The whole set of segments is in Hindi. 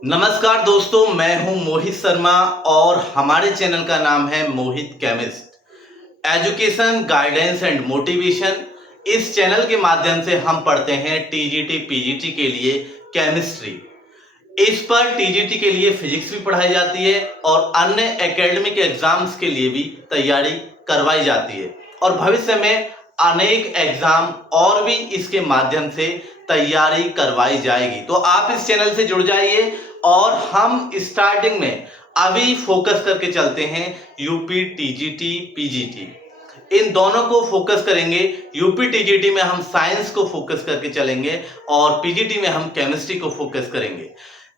नमस्कार दोस्तों, मैं हूं मोहित शर्मा और हमारे चैनल का नाम है Mohit chemist. Education guidance and motivation. इस चैनल के माध्यम से हम पढ़ते हैं टीजीटी पीजीटी के लिए केमिस्ट्री। इस पर टीजीटी के लिए फिजिक्स भी पढ़ाई जाती है और अन्य एकेडमिक एग्जाम्स के लिए भी तैयारी करवाई जाती है और भविष्य में अनेक एग्जाम और भी इसके माध्यम से तैयारी करवाई जाएगी। तो आप इस चैनल से जुड़ जाइए और हम स्टार्टिंग में अभी फोकस करके चलते हैं यूपी टीजीटी पीजीटी। इन दोनों को फोकस करेंगे। यूपी टीजीटी में हम साइंस को फोकस करके चलेंगे और पीजीटी में हम केमिस्ट्री को फोकस करेंगे।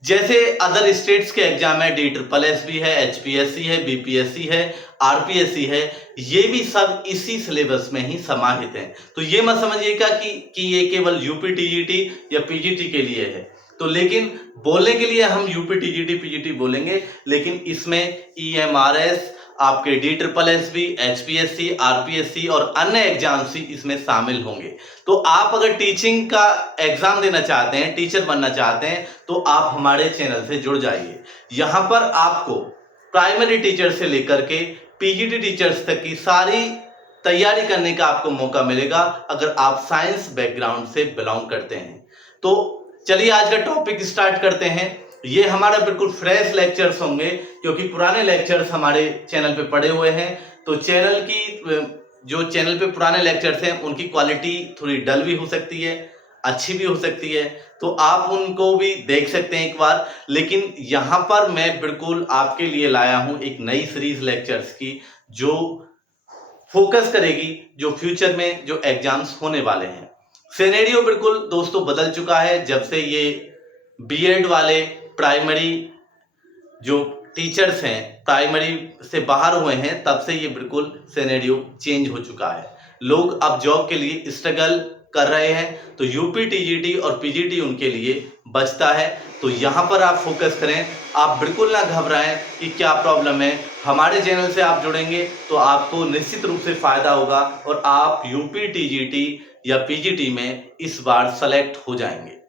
जैसे अदर स्टेट्स के एग्जाम है, DSSS है, HPSC है, BPSC है, RPSC है, ये भी सब इसी सिलेबस में ही समाहित हैं। तो ये मत समझिएगा कि ये केवल यूपी टीजीटी या पीजीटी के लिए है। तो लेकिन बोलने के लिए हम यूपी टीजीटी पीजीटी बोलेंगे, लेकिन इसमें EMRS, आपके DSSS, HPSC, RPSC और अन्य एग्जाम्स भी इसमें शामिल होंगे। तो आप अगर टीचिंग का एग्जाम देना चाहते हैं, टीचर बनना चाहते हैं, तो आप हमारे चैनल से जुड़ जाइए। यहाँ पर आपको प्राइमरी टीचर से लेकर के पीजीटी टीचर्स तक की सारी तैयारी करने का आपको मौका मिलेगा अगर आप साइंस बैकग्राउंड से बिलोंग करते हैं। तो चलिए आज का टॉपिक स्टार्ट करते हैं। ये हमारा बिल्कुल फ्रेश लेक्चर्स होंगे क्योंकि पुराने लेक्चर्स हमारे चैनल पे पड़े हुए हैं। तो चैनल की जो चैनल पे पुराने लेक्चर्स हैं उनकी क्वालिटी थोड़ी डल भी हो सकती है, अच्छी भी हो सकती है, तो आप उनको भी देख सकते हैं एक बार। लेकिन यहाँ पर मैं बिल्कुल आपके लिए लाया हूँ एक नई सीरीज लेक्चर्स की जो फोकस करेगी जो फ्यूचर में जो एग्जाम्स होने वाले हैं। सिनेरियो बिल्कुल दोस्तों बदल चुका है जब से ये बीएड वाले प्राइमरी जो टीचर्स हैं प्राइमरी से बाहर हुए हैं, तब से ये बिल्कुल सिनेरियो चेंज हो चुका है। लोग अब जॉब के लिए स्ट्रगल कर रहे हैं, तो यूपी टीजीटी और पीजीटी उनके लिए बचता है। तो यहाँ पर आप फोकस करें, आप बिल्कुल ना घबराएं कि क्या प्रॉब्लम है। हमारे चैनल से आप जुड़ेंगे तो आपको निश्चित रूप से फायदा होगा और आप यूपी टीजीटी या पीजीटी में इस बार सेलेक्ट हो जाएंगे।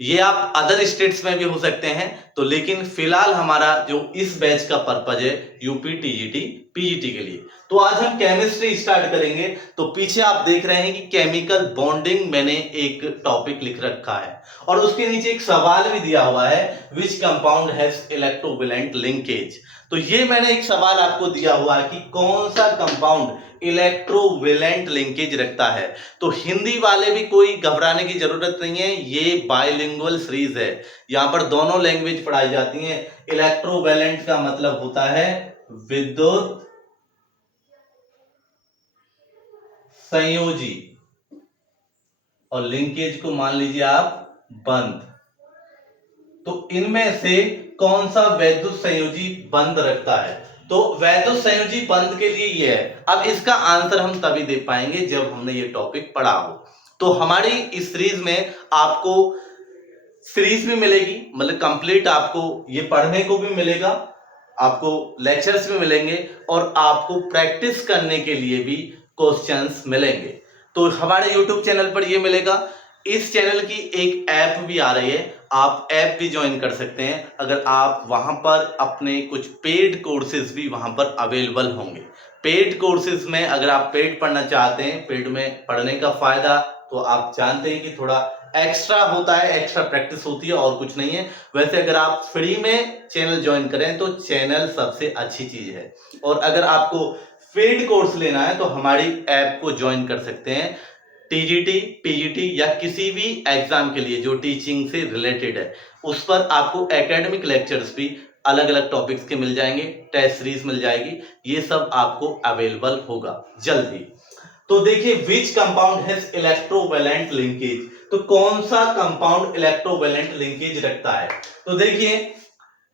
ये आप अदर स्टेट्स में भी हो सकते हैं, तो लेकिन फिलहाल हमारा जो इस बैच का पर्पज है यूपी टीजीटी पीजीटी के लिए। तो आज हम केमिस्ट्री स्टार्ट करेंगे। तो पीछे आप देख रहे हैं कि केमिकल बॉन्डिंग मैंने एक टॉपिक लिख रखा है और उसके नीचे एक सवाल भी दिया हुआ है, which compound has electrovalent linkage. तो ये मैंने एक सवाल आपको दिया हुआ है कि कौन सा कंपाउंड इलेक्ट्रोवैलेंट लिंकेज रखता है। तो हिंदी वाले भी कोई घबराने की जरूरत नहीं है, ये बाइलिंगुअल सीरीज है। यहाँ पर दोनों लैंग्वेज पढ़ाई जाती हैं। इलेक्ट्रोवैलेंट का मतलब होता है विद्युत संयोजी और लिंकेज को मान लीजिए आप बंद। तो इनमें से कौन सा वैद्युत संयोजी बंद रखता है? तो वैद्युत संयोजी बंद के लिए ये है। अब इसका आंसर हम तभी दे पाएंगे जब हमने ये टॉपिक पढ़ा हो। तो हमारी इस सीरीज में आपको सीरीज भी मिलेगी, मतलब कंप्लीट आपको ये पढ़ने को भी मिलेगा, आपको लेक्चर्स भी मिलेंगे और आपको प्रैक्टिस करने के लिए भी क्वेश्चंस मिलेंगे। तो हमारे YouTube चैनल पर ये मिलेगा। इस चैनल की एक ऐप भी आ रही है, आप ऐप भी ज्वाइन कर सकते हैं। अगर आप वहां पर अपने कुछ पेड कोर्सेज भी वहां पर अवेलेबल होंगे। पेड कोर्सेज में अगर आप पेड पढ़ना चाहते हैं, पेड में पढ़ने का फायदा तो आप जानते हैं कि थोड़ा एक्स्ट्रा होता है, एक्स्ट्रा प्रैक्टिस होती है और कुछ नहीं है। वैसे अगर आप फ्री में चैनल ज्वाइन करें तो चैनल सबसे अच्छी चीज है। और अगर आपको पेड कोर्स लेना है तो हमारी ऐप को ज्वाइन कर सकते हैं। टीजीटी पीजीटी या किसी भी एग्जाम के लिए जो टीचिंग से रिलेटेड है, उस पर आपको एकेडमिक लेक्चर्स भी अलग अलग टॉपिक्स के मिल जाएंगे, टेस्ट सीरीज मिल जाएगी, ये सब आपको अवेलेबल होगा जल्दी। तो देखिए, which compound has electrovalent linkage. तो कौन सा कंपाउंड इलेक्ट्रोवैलेंट लिंकेज रखता है? तो देखिए,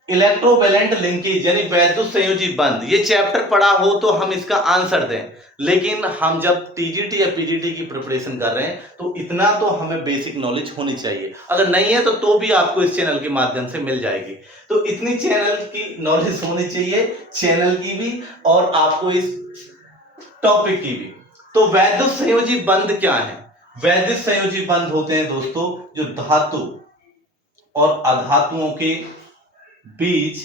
इलेक्ट्रोवैलेंट लिंकेज यानी वैद्युत संयोजी बंध, ये चैप्टर पढ़ा हो तो हम इसका आंसर दें। लेकिन हम जब टीजीटी या पीजीटी की प्रिपरेशन कर रहे हैं तो इतना तो हमें बेसिक नॉलेज होनी चाहिए। अगर नहीं है तो भी आपको इस चैनल के माध्यम से मिल जाएगी। तो इतनी चैनल की नॉलेज होनी चाहिए, चैनल की भी और आपको इस टॉपिक की भी। तो वैद्युत संयोजी बंध क्या है? वैद्युत संयोजी बंध होते हैं दोस्तों जो धातु और अधातुओं के बीच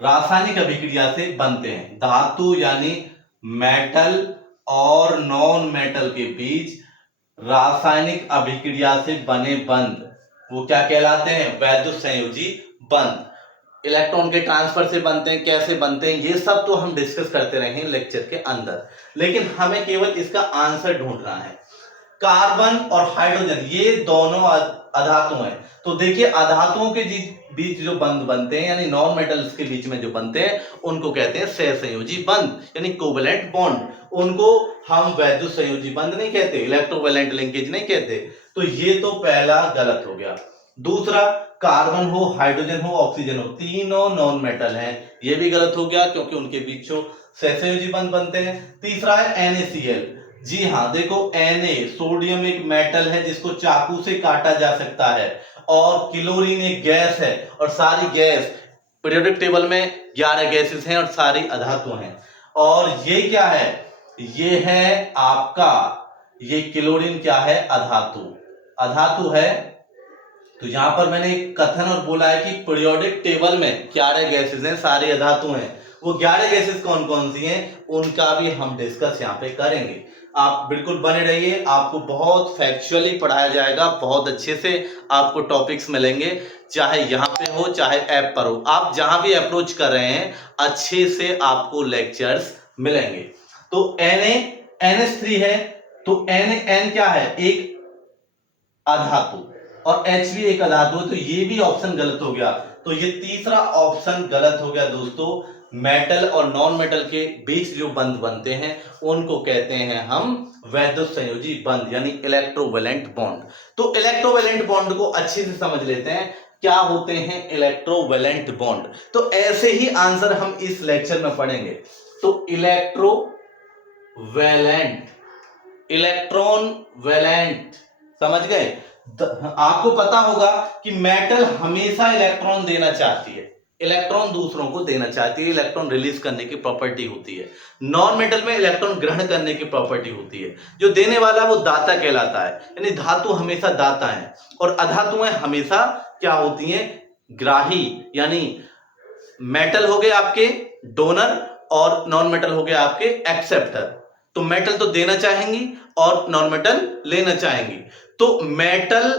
रासायनिक अभिक्रिया से बनते हैं। धातु यानी मेटल और नॉन मेटल के बीच रासायनिक अभिक्रिया से बने बंध वो क्या कहलाते हैं? वैद्युत संयोजी बंध। इलेक्ट्रॉन के ट्रांसफर से बनते हैं, कैसे बनते हैं, ये सब तो हम डिस्कस करते रहे हैं लेक्चर के अंदर, लेकिन हमें केवल इसका आंसर ढूंढना है। कार्बन और हाइड्रोजन ये दोनों अधातु हैं, तो देखिए अधातुओं के बीच जो बंध बनते हैं यानी नॉन मेटल्स के बीच में जो बनते हैं उनको कहते हैं सहसंयोजी बंध यानी कोवेलेंट बॉन्ड। उनको हम वैद्युत संयोजी बंध नहीं कहते, इलेक्ट्रोवैलेंट लिंकेज नहीं कहते। तो ये तो पहला गलत हो गया। दूसरा, कार्बन हो, हाइड्रोजन हो, ऑक्सीजन हो, तीनों नॉन मेटल हैं, ये भी गलत हो गया क्योंकि उनके बीच सहसंयोजी बंध बनते हैं। तीसरा है NaCl। जी हाँ, देखो Na सोडियम एक मेटल है जिसको चाकू से काटा जा सकता है, और क्लोरीन एक गैस है, और सारी गैस पीरियोडिक टेबल में 11 गैसेस हैं और सारी अधातु हैं। और ये क्या है? ये है आपका, ये क्लोरीन क्या है? अधातु है। तो यहां पर मैंने एक कथन और बोला है कि पीरियोडिक टेबल में 11 गैसेस हैं, सारी अधातु हैं। वो 11 गैसेस कौन कौन सी हैं उनका भी हम डिस्कस यहाँ पे करेंगे। आप बिल्कुल बने रहिए, आपको बहुत फैक्चुअली पढ़ाया जाएगा, बहुत अच्छे से आपको टॉपिक्स मिलेंगे, चाहे यहाँ पे हो चाहे ऐप पर हो। आप जहां भी अप्रोच कर रहे हैं अच्छे से आपको लेक्चर्स मिलेंगे। तो NH3 है, तो N क्या है? एक अधातु, और H भी एक अधातु है, तो ये भी ऑप्शन गलत हो गया। तो ये तीसरा ऑप्शन गलत हो गया दोस्तों। मेटल और नॉन मेटल के बीच जो बंध बनते हैं उनको कहते हैं हम वैद्युत संयोजी बंध यानी इलेक्ट्रोवैलेंट बॉन्ड। तो इलेक्ट्रोवैलेंट बॉन्ड को अच्छे से समझ लेते हैं, क्या होते हैं इलेक्ट्रोवैलेंट बॉन्ड। तो ऐसे ही आंसर हम इस लेक्चर में पढ़ेंगे। तो इलेक्ट्रॉन वैलेंट, समझ गए? आपको पता होगा कि मेटल हमेशा इलेक्ट्रॉन देना चाहती है, इलेक्ट्रॉन दूसरों को देना चाहती है, इलेक्ट्रॉन रिलीज करने की प्रॉपर्टी होती है। नॉन मेटल में इलेक्ट्रॉन ग्रहण करने की प्रॉपर्टी होती है। जो देने वाला वो दाता कहलाता है, यानी धातु हमेशा दाता है, और अधातुएं हमेशा क्या होती हैं? ग्राही। यानी मेटल हो गए आपके डोनर और नॉन मेटल हो गए आपके एक्सेप्टर। तो मेटल तो देना चाहेंगी और नॉन मेटल लेना चाहेंगी। तो मेटल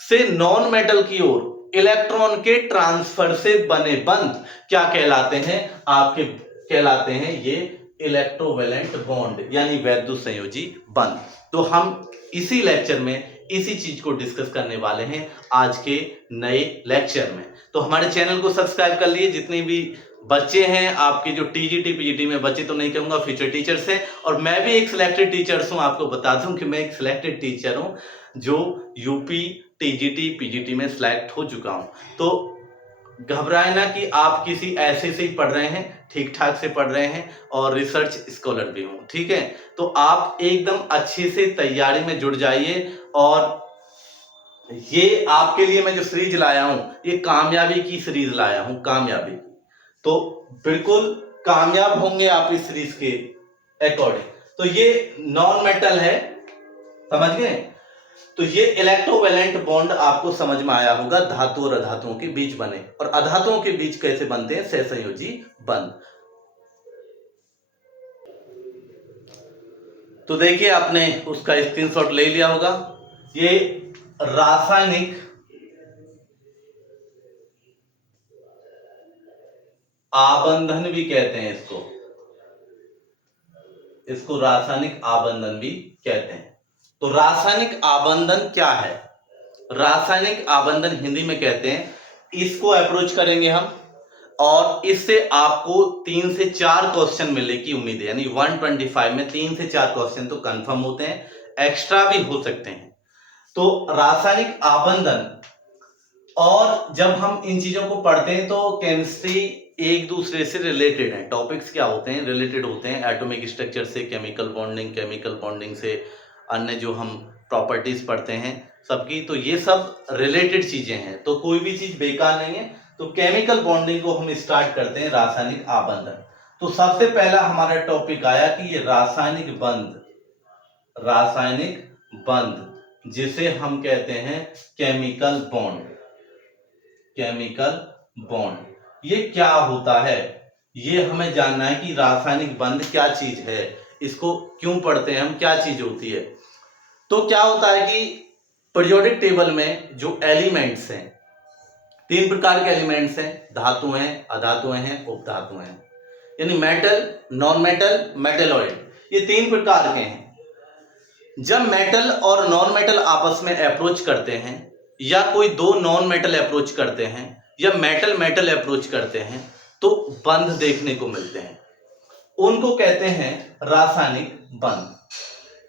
से नॉन मेटल की ओर इलेक्ट्रॉन के ट्रांसफर से बने बंध क्या कहलाते हैं? आपके कहलाते हैं ये इलेक्ट्रोवैलेंट बॉन्ड यानी वैद्युत संयोजी बंध। तो हम इसी लेक्चर में इसी चीज को डिस्कस करने वाले हैं आज के नए लेक्चर में। तो हमारे चैनल को सब्सक्राइब कर लिए। जितने भी बच्चे हैं आपके जो TGT PGT में, बच्चे तो नहीं कहूंगा, फ्यूचर टीचर्स हैं, और मैं भी एक सिलेक्टेड टीचर्स हूं। आपको बता दूं कि मैं एक सिलेक्टेड टीचर हूं जो UP TGT PGT में सिलेक्ट हो चुका हूं। तो घबराए ना कि आप किसी ऐसे से ही पढ़ रहे हैं, ठीक ठाक से पढ़ रहे हैं, और रिसर्च स्कॉलर भी हूं, ठीक है? तो आप एकदम अच्छे से तैयारी में जुड़ जाइए। और ये आपके लिए मैं जो सीरीज लाया हूं, ये कामयाबी की सीरीज लाया हूं, कामयाबी। तो बिल्कुल कामयाब होंगे आप इस सीरीज के अकॉर्डिंग। तो ये नॉन मेटल है, समझ गए? तो ये इलेक्ट्रोवैलेंट बॉन्ड आपको समझ में आया होगा, धातु और अधातुओं के बीच बने, और अधातुओं के बीच कैसे बनते हैं? सहसंयोजी बंध। तो देखिए आपने उसका स्क्रीनशॉट ले लिया होगा। ये रासायनिक आबंधन भी कहते हैं इसको रासायनिक आबंधन भी कहते हैं। तो रासायनिक आबंधन क्या है? रासायनिक आबंधन हिंदी में कहते हैं, इसको अप्रोच करेंगे हम, और इससे आपको 3 से 4 क्वेश्चन मिलने की उम्मीद है। यानी 125 में 3 से 4 क्वेश्चन तो कंफर्म होते हैं, एक्स्ट्रा भी हो सकते हैं। तो रासायनिक आबंधन, और जब हम इन चीजों को पढ़ते हैं तो केमिस्ट्री एक दूसरे से रिलेटेड है। टॉपिक्स क्या होते हैं? रिलेटेड होते हैं। एटॉमिक स्ट्रक्चर से केमिकल बॉन्डिंग से अन्य जो हम प्रॉपर्टीज पढ़ते हैं सबकी, तो ये सब रिलेटेड चीजें हैं, तो कोई भी चीज बेकार नहीं है। तो केमिकल बॉन्डिंग को हम स्टार्ट करते हैं रासायनिक आबंधन। तो सबसे पहला हमारा टॉपिक आया कि ये रासायनिक बंध जिसे हम कहते हैं केमिकल बॉन्ड। Chemical bond. ये क्या होता है, ये हमें जानना है कि रासायनिक बंध क्या चीज है, इसको क्यों पढ़ते हैं हम, क्या चीज होती है। तो क्या होता है कि पीरियोडिक टेबल में जो एलिमेंट्स हैं, 3 प्रकार के एलिमेंट्स हैं, धातु हैं, अधातुएं हैं, उपधातुएं हैं, यानी मेटल, नॉन मेटल, मेटेलॉइड, ये 3 प्रकार के हैं। जब मेटल और नॉन मेटल आपस में अप्रोच करते हैं, या कोई दो नॉन मेटल अप्रोच करते हैं, या मेटल मेटल अप्रोच करते हैं, तो बंध देखने को मिलते हैं, उनको कहते हैं रासायनिक बंध।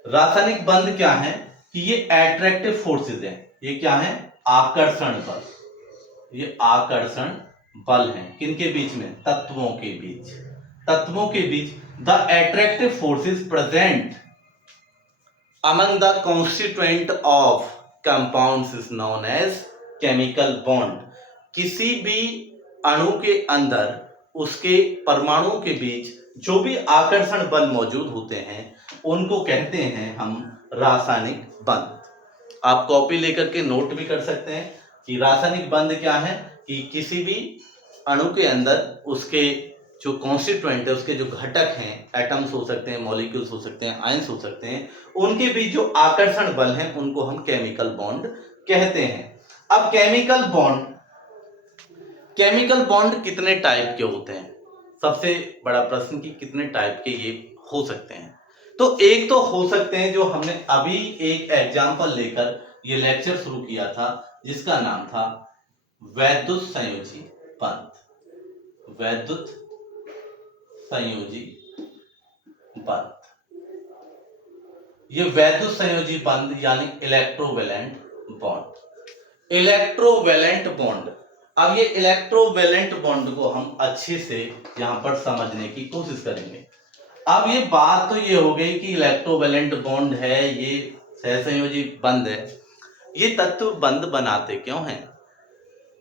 रासायनिक बंध क्या है कि ये एट्रैक्टिव फोर्सेस हैं। ये क्या है, आकर्षण बल। ये आकर्षण बल हैं किनके बीच में, तत्वों के बीच। तत्वों के बीच the attractive forces present among the constituent of compounds is known as chemical bond। किसी भी अणु के अंदर उसके परमाणुओं के बीच जो भी आकर्षण बल मौजूद होते हैं, उनको कहते हैं हम रासायनिक बंध। आप कॉपी लेकर के नोट भी कर सकते हैं कि रासायनिक बंध क्या है, कि किसी भी अणु के अंदर उसके जो कॉन्स्टिट्यूएंट है, उसके जो घटक हैं, एटम्स हो सकते हैं, मॉलिक्यूल्स हो सकते हैं, आयंस हो सकते हैं, उनके बीच जो आकर्षण बल है उनको हम केमिकल बॉन्ड कहते हैं। अब केमिकल बॉन्ड कितने टाइप के होते हैं, सबसे बड़ा प्रश्न कि कितने टाइप के ये हो सकते हैं। तो एक तो हो सकते हैं जो हमने अभी एक एग्जांपल लेकर ये लेक्चर शुरू किया था, जिसका नाम था वैद्युत संयोजी बंध। वैद्युत संयोजी बंध, ये वैद्युत संयोजी बंध यानी इलेक्ट्रोवैलेंट बॉन्ड। इलेक्ट्रोवैलेंट बॉन्ड, अब ये इलेक्ट्रोवैलेंट बॉन्ड को हम अच्छे से यहां पर समझने की कोशिश करेंगे। अब ये बात तो ये हो गई कि इलेक्ट्रोवैलेंट बॉन्ड है, ये सहसंयोजी बंध है। ये तत्व बंध बनाते क्यों हैं?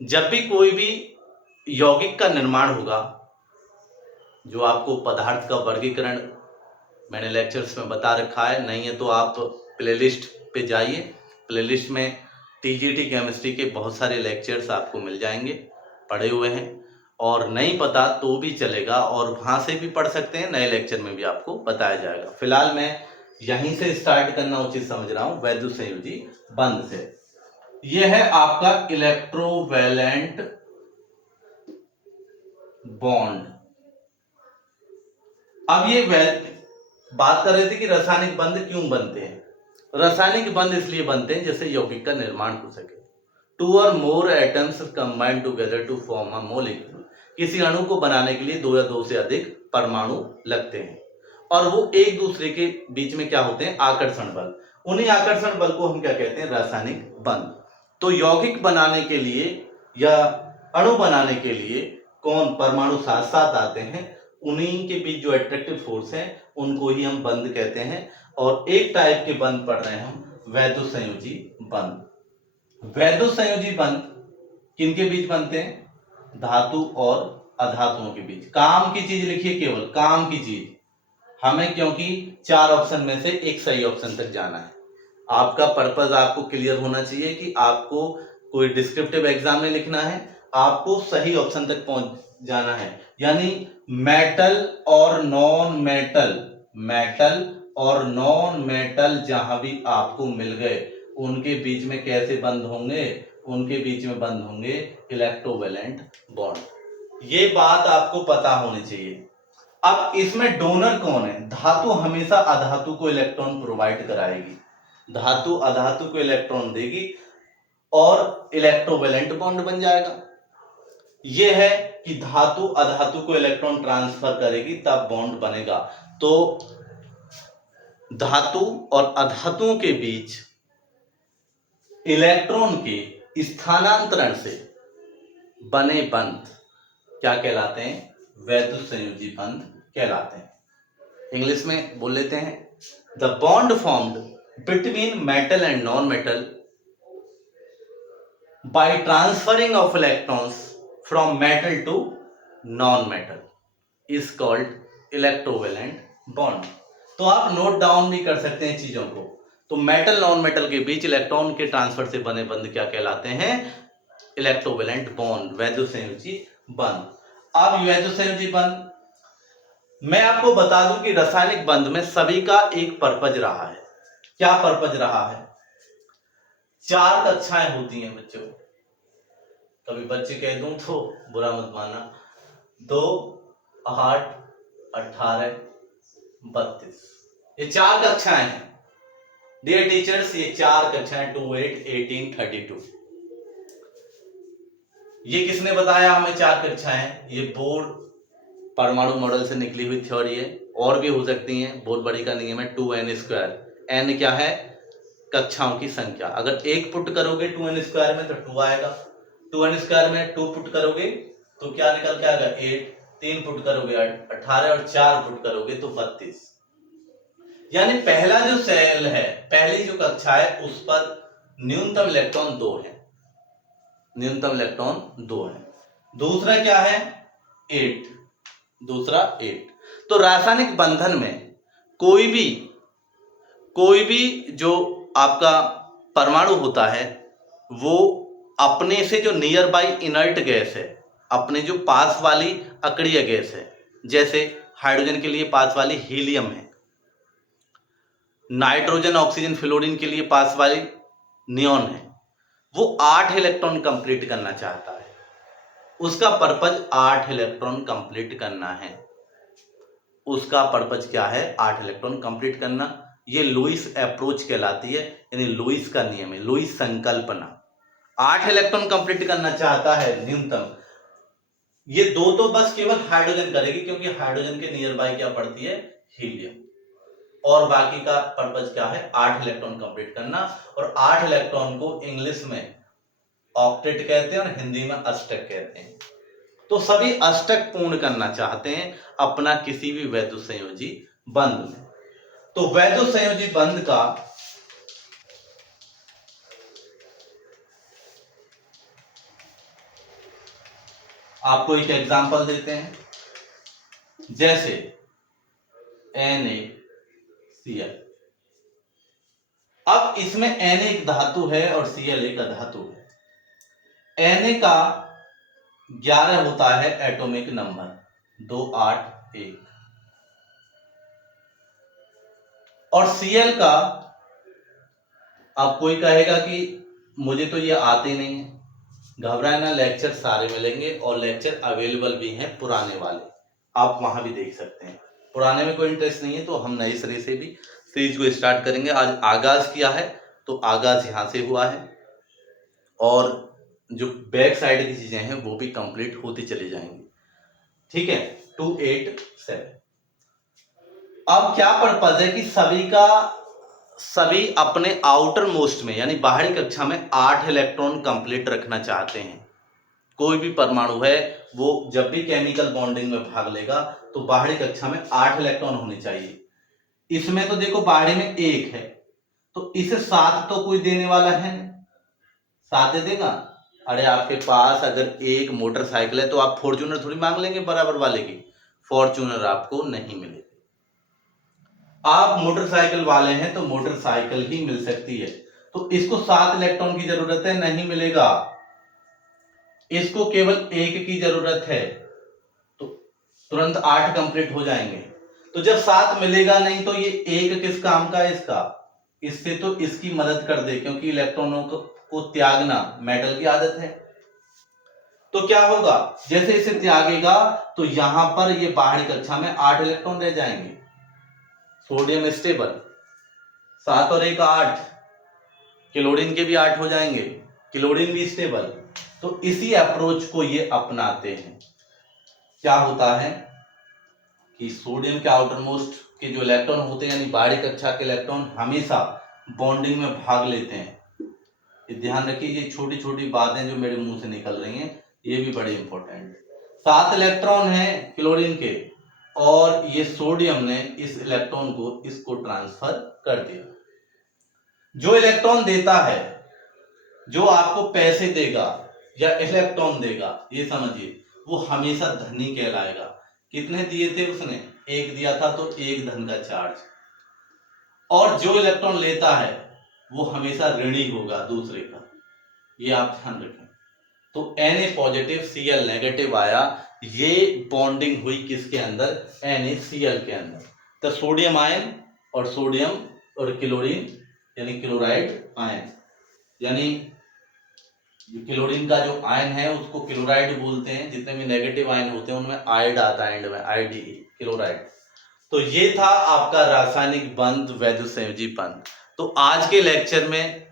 जब भी कोई भी यौगिक का निर्माण होगा, जो आपको पदार्थ का वर्गीकरण मैंने लेक्चर्स में बता रखा है, नहीं है तो आप प्लेलिस्ट पे जाइए, प्लेलिस्ट में टीजीटी केमिस्ट्री के बहुत सारे लेक्चर्स आपको मिल जाएंगे, पढ़े हुए हैं, और नहीं पता तो भी चलेगा, और वहाँ से भी पढ़ सकते हैं, नए लेक्चर में भी आपको बताया जाएगा। फिलहाल मैं यहीं से स्टार्ट करना उचित समझ रहा हूँ, वैद्युत संयोजी बंध से। यह है आपका इलेक्ट्रोवैलेंट बॉन्ड। अब ये बात कर रहे थे कि रासायनिक बंध क्यों बनते हैं। रासायनिक बंध इसलिए बनते हैं जैसे यौगिक का निर्माण हो सके। 2 or more atoms combine together to form a molecule। किसी अणु को बनाने के लिए 2 या 2 से अधिक परमाणु लगते हैं, और वो एक दूसरे के बीच में क्या होते हैं, आकर्षण बल। उन्हीं आकर्षण बल को हम क्या कहते हैं, रासायनिक बंध। तो यौगिक बनाने के लिए या अणु बनाने के लिए कौन परमाणु साथ साथ आते हैं, उन्हीं के बीच जो एट्रैक्टिव फोर्स है उनको ही हम बंध कहते हैं। और एक टाइप के बंध पढ़ रहे हैं हम, वैद्युत संयोजी बंध। वैद्युत संयोजी बंध किनके बीच बनते हैं, धातु और अधातुओं के बीच। काम की चीज लिखिए, केवल काम की चीज हमें, क्योंकि 4 ऑप्शन में से एक सही ऑप्शन तक जाना है। आपका पर्पस आपको क्लियर होना चाहिए कि आपको कोई डिस्क्रिप्टिव एग्जाम में लिखना है, आपको सही ऑप्शन तक पहुंच जाना है। यानी मेटल और नॉन मेटल, मेटल और नॉन मेटल जहां भी आपको मिल गए, उनके बीच में कैसे बंद होंगे, उनके बीच में बंद होंगे इलेक्ट्रोवैलेंट बॉन्ड। ये बात आपको पता होनी चाहिए। अब इसमें डोनर कौन है, धातु हमेशा अधातु को इलेक्ट्रॉन प्रोवाइड कराएगी, धातु अधातु को इलेक्ट्रॉन देगी और इलेक्ट्रोवैलेंट बॉन्ड बन जाएगा। यह है कि धातु अधातु को इलेक्ट्रॉन ट्रांसफर करेगी तब बॉन्ड बनेगा। तो धातु और अधातुओं के बीच इलेक्ट्रॉन के स्थानांतरण से बने बंध क्या कहलाते हैं, वैद्युत संयोजी बंध कहलाते हैं। इंग्लिश में बोल लेते हैं, the bond formed between metal and non metal by transferring of electrons from metal to non metal is called electrovalent bond. तो आप नोट डाउन भी कर सकते हैं चीजों को। तो मेटल नॉन मेटल के बीच इलेक्ट्रॉन के ट्रांसफर से बने बंध क्या कहलाते हैं, इलेक्ट्रोवैलेंट बॉन्ड, वैद्युत बंध। अब वैद्युत बंध मैं आपको बता दूं कि रासायनिक बंध में सभी का एक पर्पज रहा है। क्या पर्पज रहा है? 4 कक्षाएं होती हैं बच्चों, कभी बच्चे कह दूं तो बुरा मत मानना। 2, 8, 18, 32, ये 4 कक्षाएं हैं डियर टीचर्स। ये 4 कक्षाएं 2, 8, 18, 32। ये किसने बताया हमें 4 कक्षाएं? ये बोर्ड परमाणु मॉडल से निकली हुई थ्योरी है, और भी हो सकती हैं। बहुत बड़ी का नियम है 2n²। n क्या है? कक्षाओं की संख्या। अगर 1 पुट करोगे 2n² में तो 2 आएगा, 2n² में 2 पुट करोगे तो क्या निकल के आएगा? 8, 3 पुट करोगे 18 और 4 पुट करोगे तो 32। यानी पहला जो सेल है, पहली जो कक्षा है, उस पर न्यूनतम इलेक्ट्रॉन 2 है, न्यूनतम इलेक्ट्रॉन 2 है। दूसरा क्या है? 8, दूसरा 8। तो रासायनिक बंधन में कोई भी जो आपका परमाणु होता है वो अपने से जो नियर बाई इनर्ट गैस है, अपने जो पास वाली अक्रिय गैस है, जैसे हाइड्रोजन के लिए पास वाली हीलियम है, नाइट्रोजन ऑक्सीजन फ्लोरीन के लिए पास वाली नियॉन है, वो 8 इलेक्ट्रॉन कंप्लीट करना चाहता है। उसका पर्पज 8 इलेक्ट्रॉन कंप्लीट करना है। उसका पर्पज क्या है? 8 इलेक्ट्रॉन कंप्लीट करना। ये लुईस अप्रोच कहलाती है, यानी लुईस का नियम है, लुईस संकल्पना। 8 इलेक्ट्रॉन कंप्लीट करना चाहता है न्यूनतम। ये 2 तो बस केवल हाइड्रोजन करेगी, क्योंकि हाइड्रोजन के नियर बाय क्या पड़ती है? हीलियम। और बाकी का पर्पज क्या है? 8 इलेक्ट्रॉन कंप्लीट करना। और 8 इलेक्ट्रॉन को इंग्लिश में ऑक्टेट कहते हैं और हिंदी में अष्टक कहते हैं। तो सभी अष्टक पूर्ण करना चाहते हैं अपना किसी भी वैद्युत संयोजी बंध में। तो वैद्युत संयोजी बंध का आपको एक एग्जांपल देते हैं, जैसे NaCl। अब इसमें Na एक धातु है और Cl एक अधातु है। Na का 11 होता है एटॉमिक नंबर, 281। और Cl का, अब कोई कहेगा कि मुझे तो ये आते नहीं है, घबराए ना, लेक्चर सारे मिलेंगे और लेक्चर अवेलेबल भी हैं पुराने वाले, आप वहां भी देख सकते हैं। पुराने में कोई इंटरेस्ट नहीं है तो हम नए सिरे से भी सीरीज को स्टार्ट करेंगे। आज आगाज किया है तो आगाज यहां से हुआ है, और जो बैक साइड की चीजें हैं वो भी कंप्लीट होती चली जाएंगी। ठीक है, 287। अब क्या पर्पज है कि सभी अपने आउटर मोस्ट में यानी बाहरी कक्षा में 8 इलेक्ट्रॉन कंप्लीट रखना चाहते हैं। कोई भी परमाणु है वो जब भी केमिकल बॉन्डिंग में भाग लेगा तो बाहरी कक्षा में 8 इलेक्ट्रॉन होने चाहिए। इसमें तो देखो बाहरी में 1 है, तो इसे 7 तो कोई देने वाला है, 7 दे देगा। अरे आपके पास अगर एक मोटरसाइकिल है तो आप फॉर्च्यूनर थोड़ी मांग लेंगे बराबर वाले की, फॉर्च्यूनर आपको नहीं मिलेगी। आप मोटरसाइकिल वाले हैं तो मोटरसाइकिल ही मिल सकती है। तो इसको 7 इलेक्ट्रॉन की जरूरत है, नहीं मिलेगा। इसको केवल 1 की जरूरत है, तो तुरंत 8 कंप्लीट हो जाएंगे। तो जब 7 मिलेगा नहीं तो ये 1 किस काम का है? इसका, इससे तो इसकी मदद कर दे, क्योंकि इलेक्ट्रॉनों को त्यागना मेटल की आदत है। तो क्या होगा? जैसे इसे त्यागेगा तो यहां पर ये बाहरी कक्षा में 8 इलेक्ट्रॉन रह जाएंगे। सोडियम स्टेबल, 7 और 1 8, क्लोरीन के भी 8 हो जाएंगे, क्लोरीन भी स्टेबल। तो इसी अप्रोच को ये अपनाते हैं। क्या होता है कि सोडियम के आउटर मोस्ट के जो इलेक्ट्रॉन होते हैं यानी बाहरी कक्षा के इलेक्ट्रॉन हमेशा बॉन्डिंग में भाग लेते हैं। ये ध्यान रखिए, ये छोटी छोटी बातें जो मेरे मुंह से निकल रही हैं ये भी बड़ी इंपॉर्टेंट है। 7 इलेक्ट्रॉन है क्लोरीन के, और ये सोडियम ने इस इलेक्ट्रॉन को इसको ट्रांसफर कर दिया। जो इलेक्ट्रॉन देता है, जो आपको पैसे देगा या इलेक्ट्रॉन देगा, ये समझिए, वो हमेशा धनी कहलाएगा। कितने दिए थे उसने? 1 दिया था तो 1 धन का चार्ज। और जो इलेक्ट्रॉन लेता है वो हमेशा ऋणी होगा दूसरे का, ये आप ध्यान रखें। तो Na पॉजिटिव Cl नेगेटिव आया, ये बॉन्डिंग हुई किसके अंदर, NaCl के अंदर। तो सोडियम आयन और सोडियम और क्लोरीन यानी क्लोराइड आयन, यानी क्लोरीन का जो आयन है उसको क्लोराइड बोलते हैं। जितने भी नेगेटिव आयन होते हैं उनमें आइड आता है एंड में, आईडी क्लोराइड। तो ये था आपका रासायनिक बंध वैद्युत संयोजी बंध। तो आज के लेक्चर में